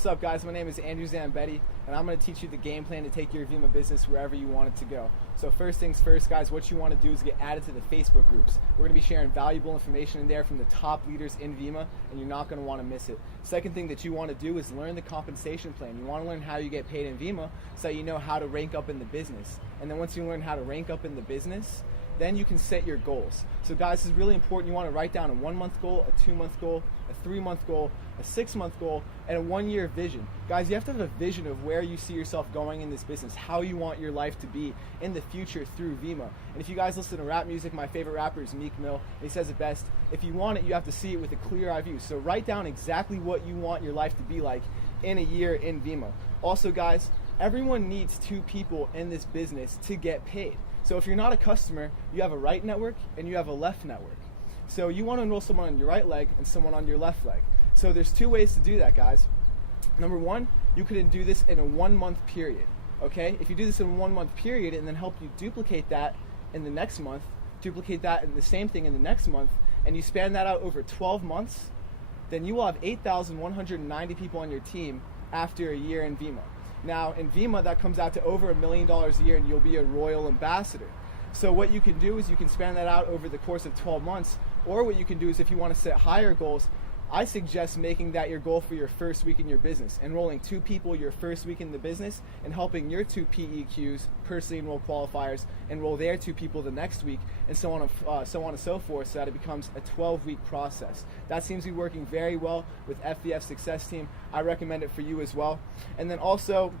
What's up, guys? My name is Andrew Zambetti, and I'm going to teach you the game plan to take your VeMMA business wherever you want it to go. So first things first, guys, what you want to do is get added to the Facebook groups. We're going to be sharing valuable information in there from the top leaders in VeMMA, and you're not going to want to miss it. Second thing that you want to do is learn the compensation plan. You want to learn how you get paid in VeMMA so you know how to rank up in the business. And then once you learn how to rank up in the business, then you can set your goals. So guys, this is really important. You want to write down a 1-month goal, a 2-month goal, a 3-month goal, a 6-month goal, and a 1-year vision. Guys, you have to have a vision of where you see yourself going in this business, how you want your life to be in the future through VeMMA. And if you guys listen to rap music, my favorite rapper is Meek Mill, and he says it best: if you want it, you have to see it with a clear eye view. So write down exactly what you want your life to be like in a year in VeMMA. Also, guys, everyone needs 2 people in this business to get paid. So if you're not a customer, you have a right network and you have a left network. So you want to enroll someone on your right leg and someone on your left leg. So there's 2 ways to do that, guys. Number 1, you can do this in a 1-month period. Okay? If you do this in a 1-month period and then help you duplicate that in the next month, duplicate that and the same thing in the next month, and you span that out over 12 months, then you will have 8,190 people on your team after a year in VeMMA. Now, in VeMMA, that comes out to over $1 million a year, and you'll be a royal ambassador. So what you can do is you can span that out over the course of 12 months, or what you can do is if you want to set higher goals, I suggest making that your goal for your first week in your business, enrolling 2 people your first week in the business, and helping your 2 PEQs, personally enrolled qualifiers, enroll their 2 people the next week, and so on and so forth, so that it becomes a 12-week process. That seems to be working very well with FVF Success Team. I recommend it for you as well. And then also,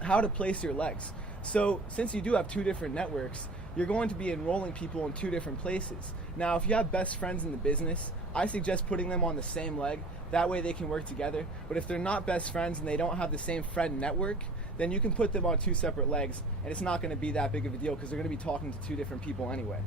how to place your legs. So since you do have 2 different networks, you're going to be enrolling people in 2 different places. Now, if you have best friends in the business, I suggest putting them on the same leg. That way they can work together. But if they're not best friends and they don't have the same friend network, then you can put them on 2 separate legs, and it's not going to be that big of a deal because they're going to be talking to 2 different people anyway.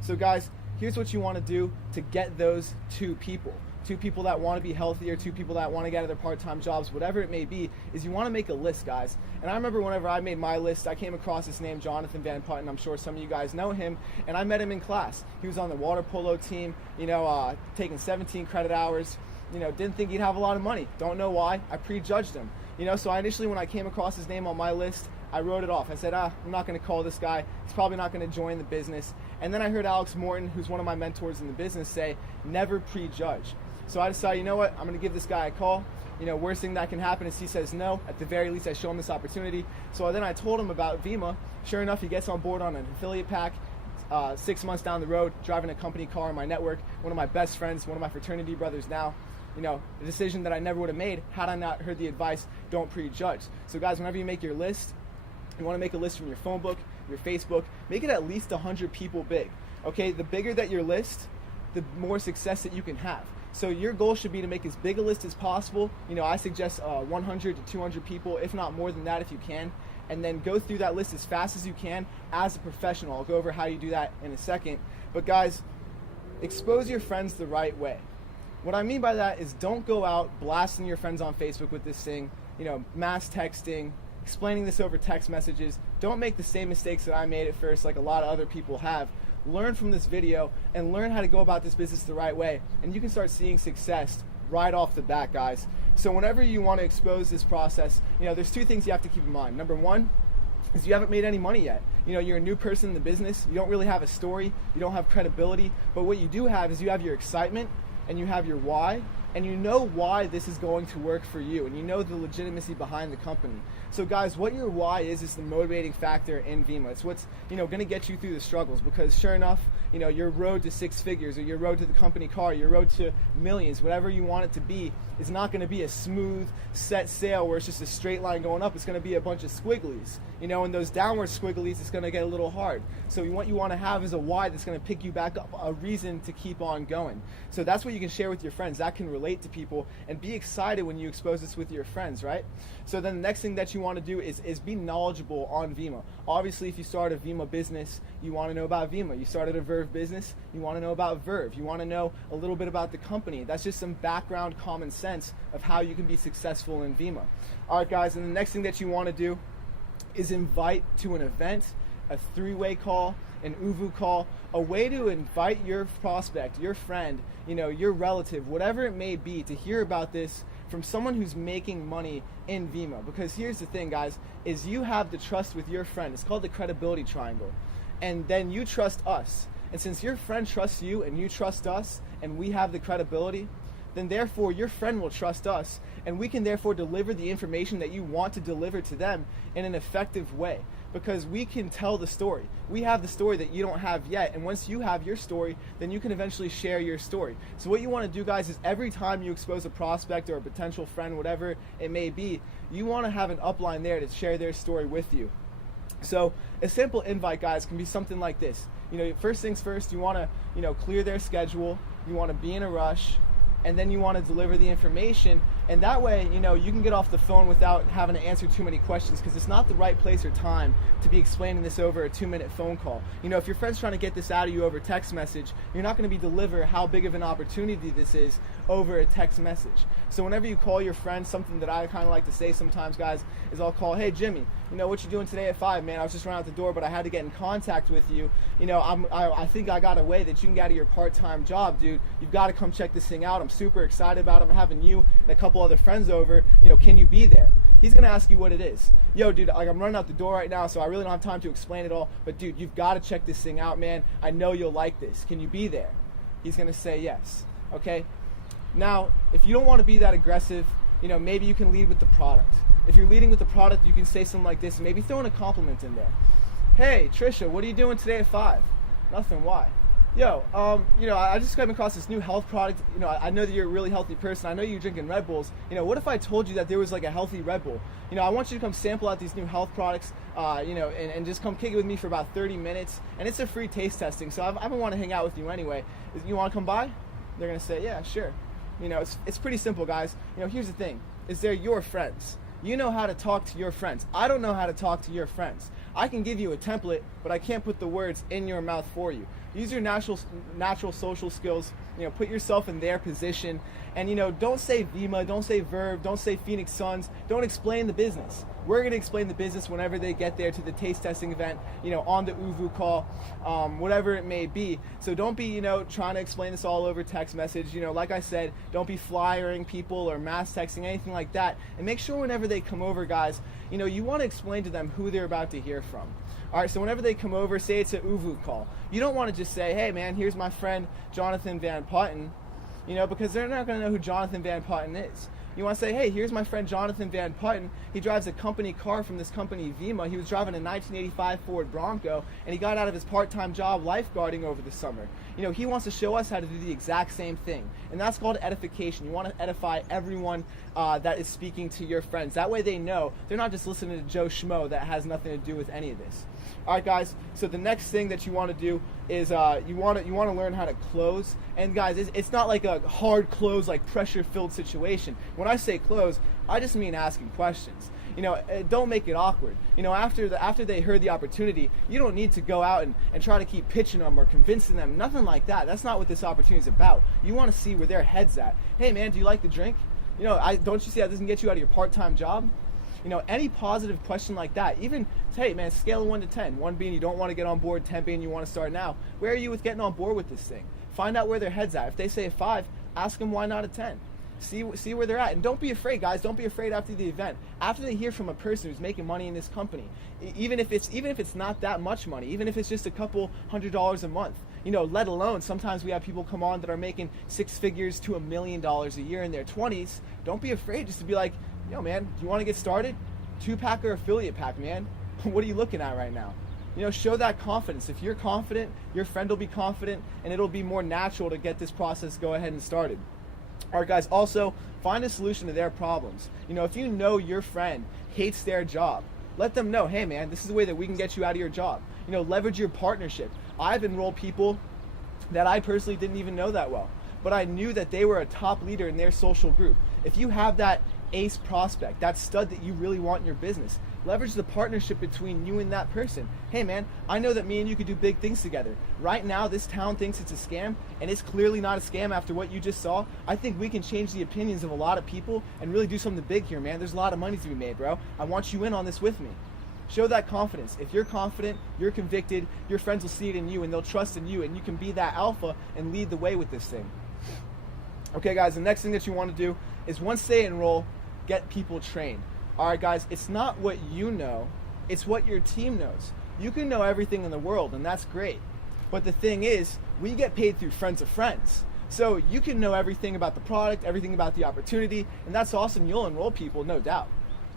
So guys, here's what you want to do to get those 2 people. 2 people that want to be healthier, 2 people that want to get out of their part-time jobs, whatever it may be, is you want to make a list, guys. And I remember whenever I made my list, I came across this name, Jonathan Van Putten. I'm sure some of you guys know him, and I met him in class. He was on the water polo team, taking 17 credit hours. Didn't think he'd have a lot of money. Don't know why. I prejudged him. So I initially, when I came across his name on my list, I wrote it off. I said, I'm not going to call this guy. He's probably not going to join the business. And then I heard Alex Morton, who's one of my mentors in the business, say, never prejudge. So I decided, you know what, I'm going to give this guy a call. Worst thing that can happen is he says no. At the very least, I show him this opportunity. So then I told him about VeMMA. Sure enough, he gets on board on an affiliate pack. 6 months down the road, driving a company car in my network, one of my best friends, one of my fraternity brothers now. A decision that I never would have made had I not heard the advice, don't prejudge. So guys, whenever you make your list, you want to make a list from your phone book, your Facebook, make it at least 100 people big. Okay, the bigger that your list, the more success that you can have. So your goal should be to make as big a list as possible. I suggest 100 to 200 people, if not more than that if you can, and then go through that list as fast as you can as a professional. I'll go over how you do that in a second. But guys, expose your friends the right way. What I mean by that is don't go out blasting your friends on Facebook with this thing, mass texting, explaining this over text messages. Don't make the same mistakes that I made at first, like a lot of other people have. Learn from this video and learn how to go about this business the right way, and you can start seeing success right off the bat, guys. So whenever you want to expose this process, there's 2 things you have to keep in mind. Number 1 is you haven't made any money yet. You're a new person in the business. You don't really have a story. You don't have credibility. But what you do have is you have your excitement and you have your why, and you know why this is going to work for you, and you know the legitimacy behind the company. So guys, what your why is the motivating factor in VeMMA. It's what's going to get you through the struggles, because sure enough, your road to 6 figures, or your road to the company car, your road to millions, whatever you want it to be, is not going to be a smooth set sail where it's just a straight line going up. It's going to be a bunch of squigglies, and those downward squigglies, it's going to get a little hard. So what you want to have is a why that's going to pick you back up, a reason to keep on going. So that's what you can share with your friends. That can relate to people, and be excited when you expose this with your friends, right? So then the next thing that you want to do is be knowledgeable on VeMMA. Obviously, if you start a VeMMA business, you want to know about VeMMA. You started a Verve business, you want to know about Verve. You want to know a little bit about the company. That's just some background common sense of how you can be successful in VeMMA. All right, guys, and the next thing that you want to do is invite to an event, a 3-way call, an UVU call, a way to invite your prospect, your friend, your relative, whatever it may be, to hear about this from someone who's making money in VeMMA. Because here's the thing, guys, is you have the trust with your friend. It's called the credibility triangle. And then you trust us. And since your friend trusts you and you trust us and we have the credibility, then therefore your friend will trust us, and we can therefore deliver the information that you want to deliver to them in an effective way, because we can tell the story. We have the story that you don't have yet, and once you have your story, then you can eventually share your story. So what you want to do, guys, is every time you expose a prospect or a potential friend, whatever it may be, you want to have an upline there to share their story with you. So a simple invite, guys, can be something like this. First things first, you want to clear their schedule, you want to be in a rush, and then you want to deliver the information, and that way you can get off the phone without having to answer too many questions, because it's not the right place or time to be explaining this over a 2-minute phone call. If your friend's trying to get this out of you over text message, you're not going to be deliver how big of an opportunity this is over a text message. So whenever you call your friend, something that I kind of like to say sometimes, guys, is I'll call, hey Jimmy, what you doing today at 5, man? I was just running out the door, but I had to get in contact with you. I think I got a way that you can get out of your part-time job, dude. You've got to come check this thing out. I'm super excited about it. I'm having you and a couple other friends over. Can you be there? He's gonna ask you what it is. Yo, dude, I'm running out the door right now, so I really don't have time to explain it all. But dude, you've got to check this thing out, man. I know you'll like this. Can you be there? He's gonna say yes. Okay. Now, if you don't want to be that aggressive, maybe you can lead with the product. If you're leading with the product, you can say something like this, maybe throw in a compliment in there. Hey, Trisha, what are you doing today at 5? Nothing. Why? Yo, I just came across this new health product. I know that you're a really healthy person. I know you're drinking Red Bulls. What if I told you that there was like a healthy Red Bull? I want you to come sample out these new health products, and just come kick it with me for about 30 minutes. And it's a free taste testing, so I want to hang out with you anyway. You want to come by? They're going to say, yeah, sure. It's pretty simple, guys. Here's the thing, is they're your friends. You know how to talk to your friends. I don't know how to talk to your friends. I can give you a template, but I can't put the words in your mouth for you. Use your natural social skills. Put yourself in their position, and don't say VeMMA, don't say Verb, don't say Phoenix Suns. Don't explain the business. We're going to explain the business whenever they get there to the taste testing event, on the UVU call, whatever it may be. So don't be, trying to explain this all over text message. Like I said, don't be flyering people or mass texting, anything like that. And make sure whenever they come over, guys, you want to explain to them who they're about to hear from. All right, so whenever they come over, say it's an UVU call. You don't want to just say, hey man, here's my friend Jonathan Van Putten, because they're not going to know who Jonathan Van Putten is. You want to say, hey, here's my friend Jonathan Van Putten. He drives a company car from this company, VeMMA. He was driving a 1985 Ford Bronco, and he got out of his part-time job lifeguarding over the summer. He wants to show us how to do the exact same thing, and that's called edification. You want to edify everyone that is speaking to your friends. That way they know they're not just listening to Joe Schmo that has nothing to do with any of this. All right, guys, so the next thing that you want to do is you want to learn how to close. And guys, it's not like a hard close, like pressure-filled situation. When I say close, I just mean asking questions. Don't make it awkward. After they heard the opportunity, you don't need to go out and try to keep pitching them or convincing them. Nothing like that. That's not what this opportunity is about. You want to see where their head's at. Hey, man, do you like the drink? Don't you see that doesn't get you out of your part-time job? Any positive question like that, even, hey man, scale of 1 to 10, 1 being you don't want to get on board, 10 being you want to start now. Where are you with getting on board with this thing? Find out where their head's at. If they say a 5, ask them why not a 10. See where they're at, and don't be afraid, guys. Don't be afraid after the event. After they hear from a person who's making money in this company, even if it's not that much money, even if it's just a couple $100 a month, let alone sometimes we have people come on that are making 6 figures to $1 million a year in their 20s. Don't be afraid just to be like, yo man, do you want to get started? 2-pack or affiliate pack, man? What are you looking at right now? Show that confidence. If you're confident, your friend will be confident, and it'll be more natural to get this process go ahead and started. All right, guys, also find a solution to their problems. If you know your friend hates their job, let them know, hey man, this is the way that we can get you out of your job. Leverage your partnership. I've enrolled people that I personally didn't even know that well, but I knew that they were a top leader in their social group. If you have that ace prospect, that stud that you really want in your business, leverage the partnership between you and that person. Hey man, I know that me and you could do big things together. Right now, this town thinks it's a scam, and it's clearly not a scam after what you just saw. I think we can change the opinions of a lot of people and really do something big here, man. There's a lot of money to be made, bro. I want you in on this with me. Show that confidence. If you're confident, you're convicted, your friends will see it in you, and they'll trust in you, and you can be that alpha and lead the way with this thing. Okay, guys, the next thing that you want to do is once they enroll, get people trained. All right, guys, it's not what you know, it's what your team knows. You can know everything in the world, and that's great. But the thing is, we get paid through friends of friends. So you can know everything about the product, everything about the opportunity, and that's awesome. You'll enroll people, no doubt.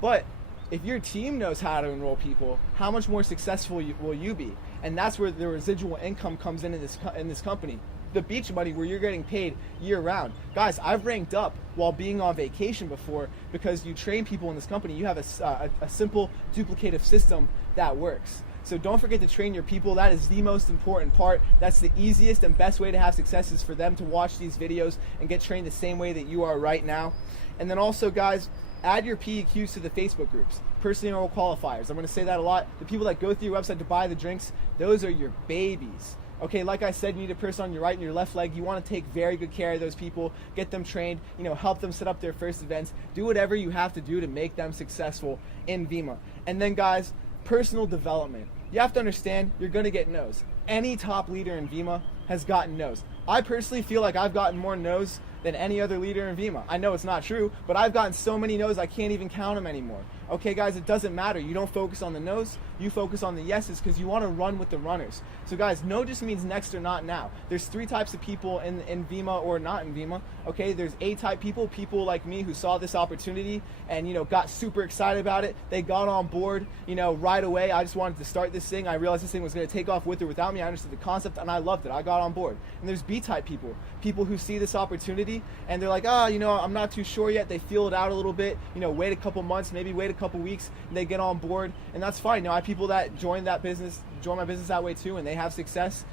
But if your team knows how to enroll people, how much more successful will you be? And that's where the residual income comes in this company. The beach money where you're getting paid year round. Guys, I've ranked up while being on vacation before because you train people in this company. You have a simple duplicative system that works. So don't forget to train your people. That is the most important part. That's the easiest and best way to have success is for them to watch these videos and get trained the same way that you are right now. And then also, guys, add your PEQs to the Facebook groups, personally enrolled qualifiers. I'm going to say that a lot. The people that go through your website to buy the drinks, those are your babies. Okay, like I said, you need a person on your right and your left leg. You want to take very good care of those people, get them trained, help them set up their first events, do whatever you have to do to make them successful in VeMMA. And then, guys, personal development. You have to understand you're going to get no's. Any top leader in VeMMA has gotten no's. I personally feel like I've gotten more no's than any other leader in VeMMA. I know it's not true, but I've gotten so many no's I can't even count them anymore. Okay, guys, it doesn't matter. You don't focus on the no's, you focus on the yeses because you want to run with the runners. So, guys, no just means next or not now. There's three types of people in VeMMA or not in VeMMA. Okay, there's A-type people like me who saw this opportunity and, got super excited about it. They got on board, right away. I just wanted to start this thing. I realized this thing was going to take off with or without me. I understood the concept and I loved it. I got on board. And there's B-type people who see this opportunity and they're like, I'm not too sure yet. They feel it out a little bit, wait a couple months, maybe wait a couple weeks, and they get on board, and that's fine. I have people that join my business that way too, and they have success.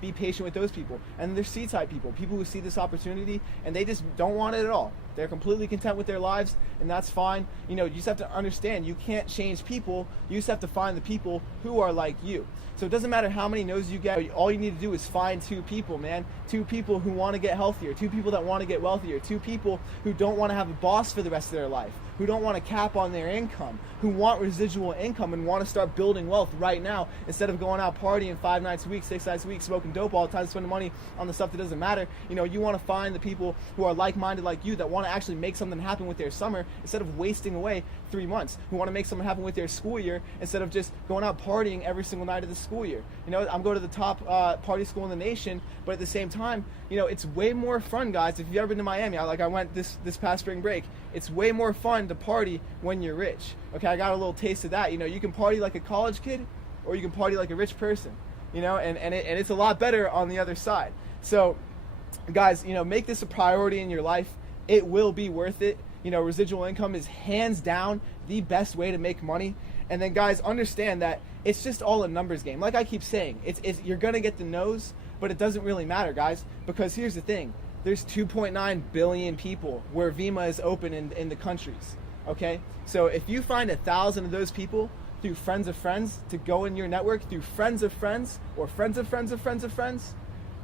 Be patient with those people. And there's C-type people who see this opportunity and they just don't want it at all. They're completely content with their lives, and that's fine. You just have to understand you can't change people. You just have to find the people who are like you. So it doesn't matter how many no's you get. All you need to do is find two people, man. Two people who want to get healthier. Two people that want to get wealthier. Two people who don't want to have a boss for the rest of their life. Who don't want to cap on their income. Who want residual income and want to start building wealth right now instead of going out partying 5 nights a week, 6 nights a week, smoking dope all the time, spending money on the stuff that doesn't matter. You want to find the people who are like-minded like you that want to actually make something happen with their summer instead of wasting away 3 months. Who want to make something happen with their school year instead of just going out partying every single night of the school year. I'm going to the top party school in the nation, but at the same time, it's way more fun, guys. If you've ever been to Miami, I went this past spring break. It's way more fun to party when you're rich. Okay, I got a little taste of that. You can party like a college kid, or you can party like a rich person. And it's a lot better on the other side. So, guys, make this a priority in your life. It will be worth it. Residual income is hands down the best way to make money. And then, guys, understand that it's just all a numbers game. Like I keep saying, you're gonna get the no's, but it doesn't really matter, guys, because here's the thing. There's 2.9 billion people where VeMMA is open in the countries, okay? So if you find 1,000 of those people through friends of friends to go in your network, through friends of friends, or friends of friends of friends of friends,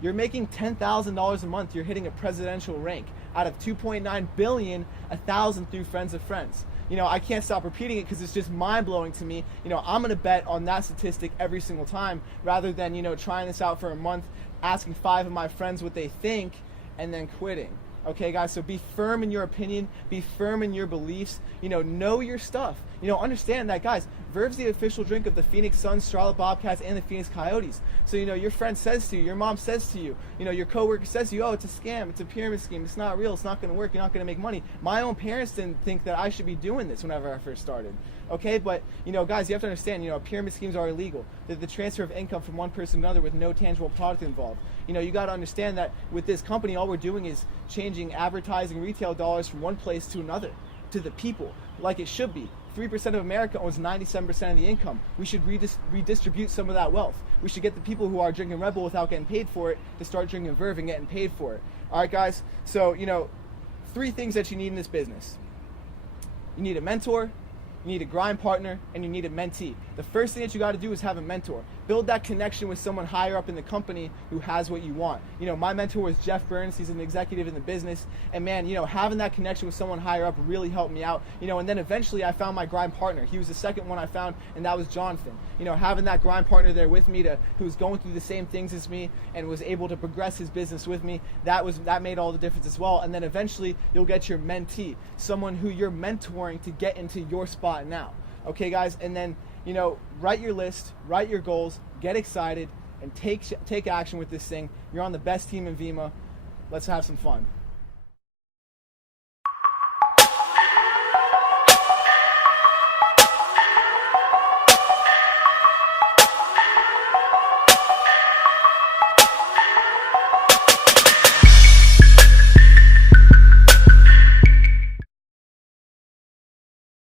you're making $10,000 a month. You're hitting a presidential rank. Out of 2.9 billion, 1,000 through friends of friends. I can't stop repeating it because it's just mind-blowing to me. I'm going to bet on that statistic every single time rather than, trying this out for a month, asking 5 of my friends what they think, and then quitting. Okay, guys, so be firm in your opinion, be firm in your beliefs, know your stuff. Understand that, guys, Verve's the official drink of the Phoenix Suns, Charlotte Bobcats, and the Phoenix Coyotes. So, your friend says to you, your mom says to you, your coworker says to you, oh, it's a scam, it's a pyramid scheme, it's not real, it's not going to work, you're not going to make money. My own parents didn't think that I should be doing this whenever I first started. Okay, but, guys, you have to understand, pyramid schemes are illegal. They're the transfer of income from one person to another with no tangible product involved. You got to understand that with this company, all we're doing is changing advertising retail dollars from one place to another, to the people, like it should be. 3% of America owns 97% of the income. We should redistribute some of that wealth. We should get the people who are drinking Red Bull without getting paid for it to start drinking Verve and getting paid for it. All right, guys? So, 3 things that you need in this business. You need a mentor, you need a grind partner, and you need a mentee. The first thing that you got to do is have a mentor. build that connection with someone higher up in the company who has what you want. You know, my mentor was Jeff Burns. He's an executive in the business, and man, you know, having that connection with someone higher up really helped me out. You know, and then eventually I found my grind partner. He was the second one I found, and that was Jonathan. You know, having that grind partner there with me who was going through the same things as me and was able to progress his business with me, that made all the difference as well. And then eventually you'll get your mentee, someone who you're mentoring to get into your spot now. Okay, guys, and then, you know, write your list, write your goals, get excited, and take action with this thing. You're on the best team in VeMMA. Let's have some fun.